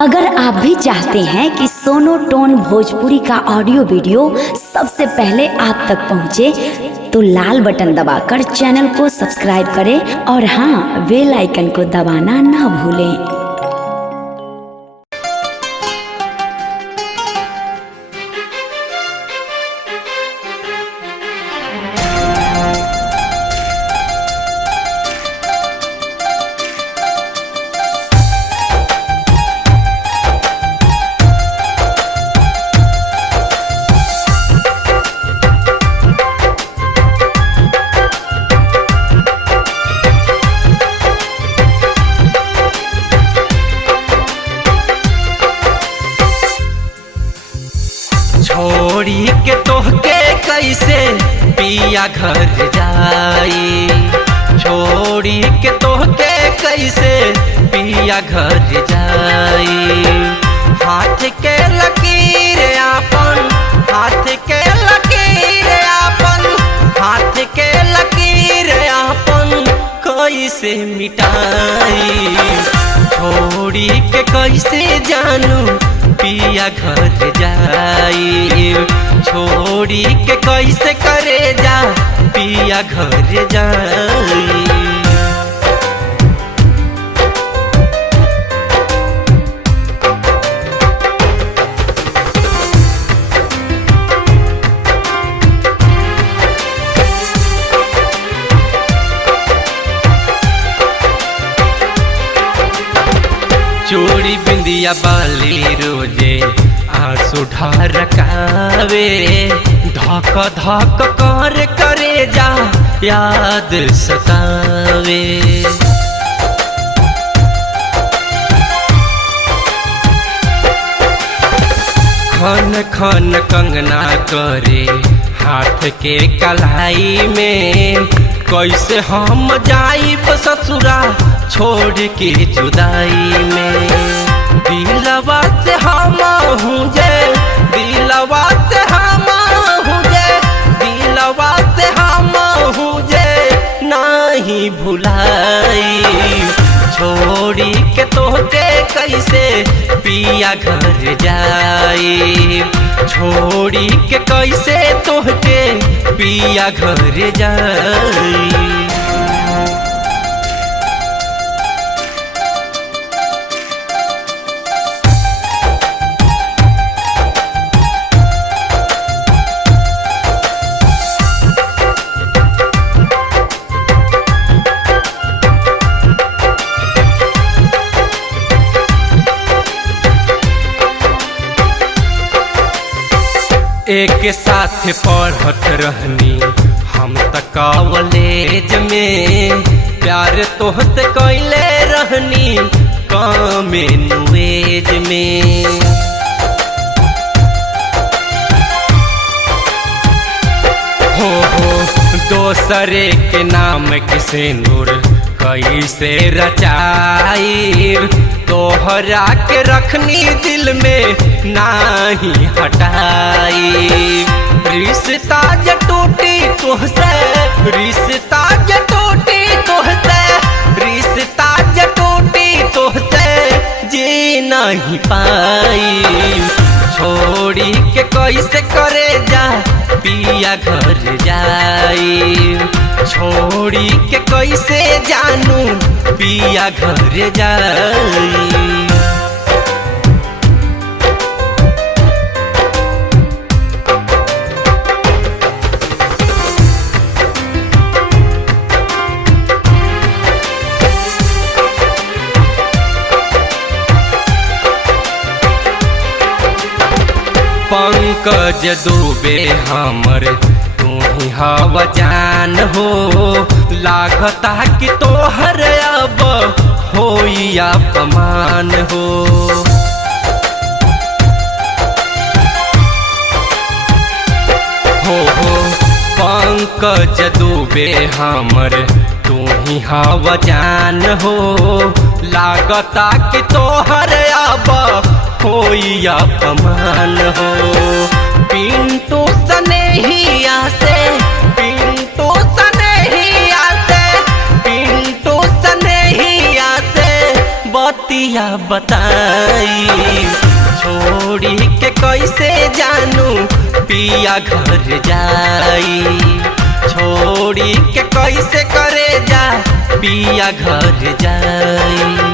अगर आप भी चाहते हैं कि सोनो टोन भोजपुरी का ऑडियो वीडियो सबसे पहले आप तक पहुंचे, तो लाल बटन दबाकर चैनल को सब्सक्राइब करें और हाँ, बेल आइकन को दबाना ना भूलें। छोड़ी के तोहके कैसे पिया घर जाई, छोड़ी के तोहके कैसे पिया घर जाई। हाथ के लकीर आपन, हाथ के लकीर आपन, हाथ के लकीर आपन कैसे मिटाई। छोड़ी के कैसे जानू पिया घर जाई, छोड़ी के कैसे करे जा पिया घर जाई। चूड़ी बिंदिया बाली रोजे आंसू ढारकावे, धक धक कर करे जा याद सतावे। खन खन कंगना करे हाथ के कलाई में, कैसे हम जाइब ससुरा छोड़ के जुदाई में। दिलवा से हम हुजे, दिलवा से हम हुजे, दिलवा से हम हुजे नहीं भुलाई। छोड़ी के तोहके कैसे पिया घर जाई, छोड़ी के कैसे तोहके पिया घर जाई। एक साथ पढ़त रहनी हम त कॉलेज में, प्यार तोहत कैले रहनी कॉमनवेल्थ में। हो दोसरे के नाम के सिंदूर कैसे रचाई, तोहरा के रखनी दिल में नाही हटाई। रिश्ता ज टूटी तोहसे, रिश्ता ज टूटी तोहसे, रिश्ता ज टूटी तोहसे जी नहीं पाई। छोड़ी के कैसे करे जा पिया घर जाई, छोड़ी के कैसे जानू पिया घर जाई। पंकज दुबे हमर तू ही हवा जान हो, लागता कि तोहर अब होई अपमान हो। पंकज दुबे हमर तू ही हवा जान हो, लागता कि तोहर अब होई अपमान हो। पिंटू सनेहिया से, पिंटू सनेहिया से, पिंटू सनेहिया से बतिया बताई। छोड़ी के कैसे जानू पिया घर जाई, छोड़ी के कैसे करे जा पिया घर जाई।